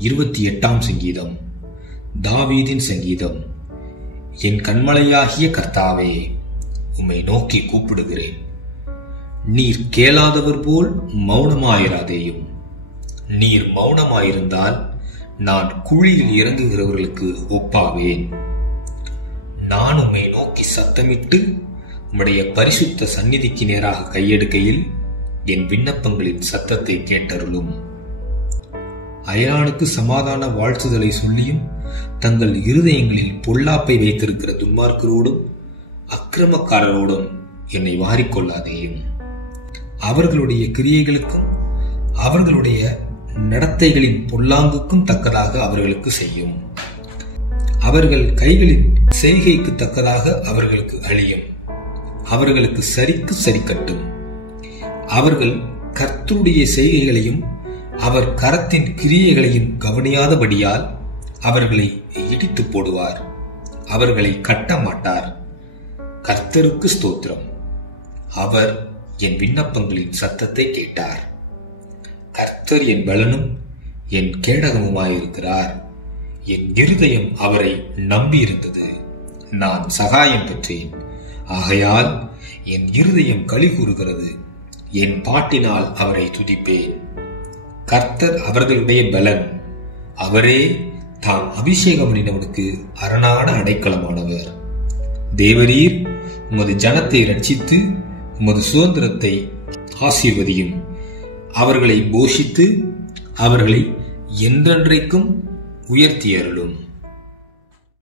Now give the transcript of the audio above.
28ஆம் சங்கீதம். தாவீதின் சங்கீதம். என் கண்மலையாகிய கர்த்தாவே, உம்மை நோக்கி கூப்பிடுகிறேன். நீர் கேளாதவர் போல் மௌனமாயிராதேயும். நீர் மௌனமாயிருந்தால் நான் குழியில் இறங்குகிறவர்களுக்கு ஒப்பாவேன். நான் உம்மை நோக்கி சத்தமிட்டு உம்முடைய பரிசுத்த சந்நிதிக்கு நேராக கையெடுக்கையில் என் விண்ணப்பங்களின் சத்தத்தை கேட்டருளும். அயலானுக்கு சமாதான வாழ்த்துதலை சொல்லியும் தங்கள் இருதயங்களில் பொல்லாப்பை வைத்திருக்கிற துன்மார்க்கரோடும் அக்கிரமக்காரரோடும் என்னை வாரிக்கொள்ளாதேயும். அவர்களுடைய கிரியைகளுக்கும் அவர்களுடைய நடத்தைகளின் பொல்லாங்குக்கும் தக்கதாக அவர்களுக்கு செய்யும். அவர்கள் கைகளின் செய்கைக்கு தக்கதாக அவர்களுக்கு அழியும். அவர்களுக்கு சரிக்கு சரிக்கட்டும். அவர்கள் கர்த்தருடைய செய்கைகளையும் அவர் கரத்தின் கிரியைகளையும் கவனியாதபடியால் அவர்களை இடித்து போடுவார். அவர்களை கட்ட மாட்டார். கர்த்தருக்கு ஸ்தோத்திரம். அவர் என் விண்ணப்பங்களின் சத்தத்தை கேட்டார். கர்த்தர் என் பலனும் என் கேடகமுமாயிருக்கிறார். என் இருதயம் அவரை நம்பியிருந்தது. நான் சகாயம் பெற்றேன். ஆகையால் என் இருதயம் களி கூறுகிறது. என் பாட்டினால் அவரை துதிப்பேன். கர்த்தர் அவர்களுடைய பலன். அவரே தாம் அபிஷேகம் பண்ணினவனுக்கு அரணான அடைக்கலமானவர். தேவரீர் உமது ஜனத்தை ரட்சித்து உமது சுதந்திரத்தை ஆசீர்வதியும். அவர்களை போஷித்து அவர்களை என்றென்றைக்கும் உயர்த்தியருளும்.